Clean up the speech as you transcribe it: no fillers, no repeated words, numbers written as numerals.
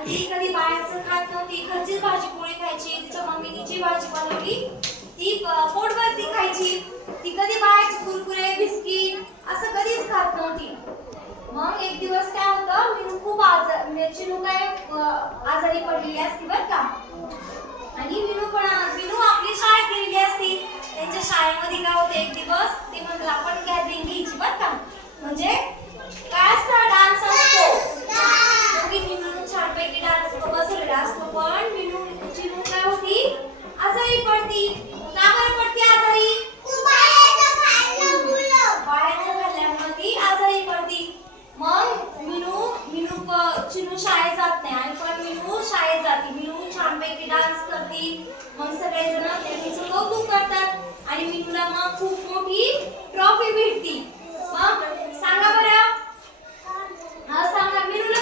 आणि ती कधी बाहेरचं खात नव्हती, घरचीच भाजी पोळी खायची. तिच्या मम्मीनी जी भाजी बनवली ती पोटभरती खायची. ती कधी बाहेरचे कुरकुरे बिस्किट असं कधीच खात नव्हती. मग एक दिवस काय होतं, मीनू खूप चिनू काय आजारी पडलेली असती बरं का. आणि मीनू आपली शाळेत गेलेली असती. त्यांच्या शाळेमध्ये काय होतं, एक दिवस ते म्हणलं आपण गॅदरिंग घ्यायची बरं का. म्हणजे काय असतं, डान्स असतो. मीनू छानपैकी डान्स बसवलेला असतो. पण चिनू काय होती, आजारी पडती. का बरं पडती आजारी? बाहेरचं खाल्ल्यामुळे ती आजारी पडती. मग चिनू शाळेत जात नाही आणि पण मीनू शाळेत जाते. मीनू छानपैकी डान्स करते. मग सगळेजण त्यांचं कौतुक करतात आणि मीनूला मग खूप मोठी ट्रॉफी भेटती. मग सांगा बरं, हा सांगा मीनूला